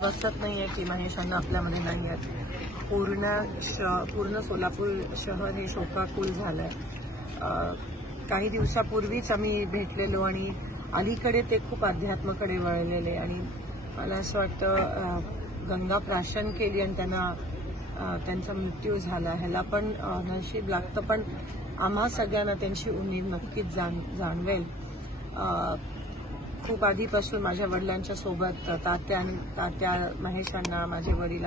बसत नाहीये की महेश अण्णा आपल्यामध्ये नाही आहेत. पूर्ण सोलापूर शहर हे शोकाकुल झालंय. काही दिवसापूर्वीच आम्ही भेटलेलो आणि अलीकडे ते खूप अध्यात्माकडे वळलेले आणि मला असं वाटतं गंगा प्राशन केली आणि त्यांचा मृत्यू झाला. ह्याला पण नशीब लागतं, पण आम्हा सगळ्यांना त्यांची उणीव नक्कीच जाणवेल. खूप आधीपासून माझ्या वडिलांच्या सोबत तात्या महेशांना माझे वडील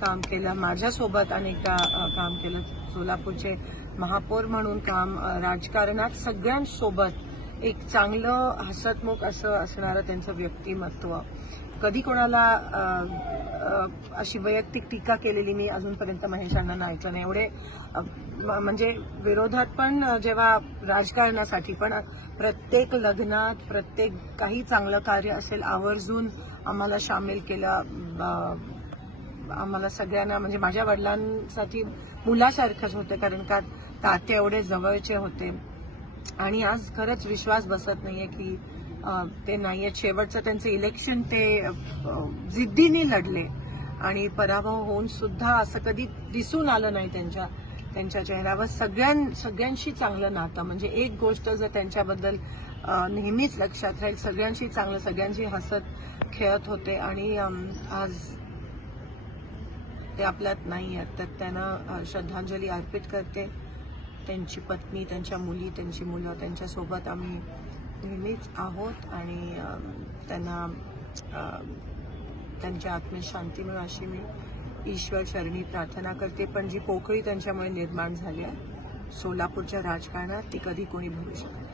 काम केलं, माझ्यासोबत अनेकदा काम केलं, सोलापूरचे महापौर म्हणून काम, राजकारणात सगळ्यांसोबत एक चांगलं हसतमुख असं असणारं त्यांचं व्यक्तिमत्व. कधी कोणाला अशी वैयक्तिक टीका केलेली मी अजूनपर्यंत महेशांना ऐकलं नाही. एवढे म्हणजे विरोधात पण, जेव्हा राजकारणासाठी पण प्रत्येक लग्नात, प्रत्येक काही चांगलं कार्य असेल आवर्जून आम्हाला सामील केलं. आम्हाला सगळ्यांना, म्हणजे माझ्या वडिलांसाठी मुलासारखंच होते, कारण का तात्या एवढे जवळचे होते. आणि आज खरंच विश्वास बसत नाहीये की ते नाहीये. शेवटचं त्यांचं इलेक्शन ते जिद्दीने लढले आणि पराभव होऊन सुद्धा असं कधी दिसून आलं नाही त्यांच्या चेहऱ्यावर. सगळ्यांशी चांगलं नातं, म्हणजे एक गोष्ट जर त्यांच्याबद्दल नेहमीच लक्षात राहील, सगळ्यांशी चांगलं, सगळ्यांशी हसत खेळत होते. आणि आज ते आपल्यात नाही आहेत, तर त्यांना श्रद्धांजली अर्पित करते. त्यांची पत्नी, त्यांच्या मुली, त्यांची मुलं, त्यांच्यासोबत आम्ही नेहमीच आहोत आणि त्यांना त्यांच्या आत्मेत शांती मिळो अशी मी ईश्वर चरणी प्रार्थना करते. पण जी पोकळी त्यांच्यामुळे निर्माण झाली आहे सोलापूरच्या राजकारणात, ती कधी कोणी भरू शकत.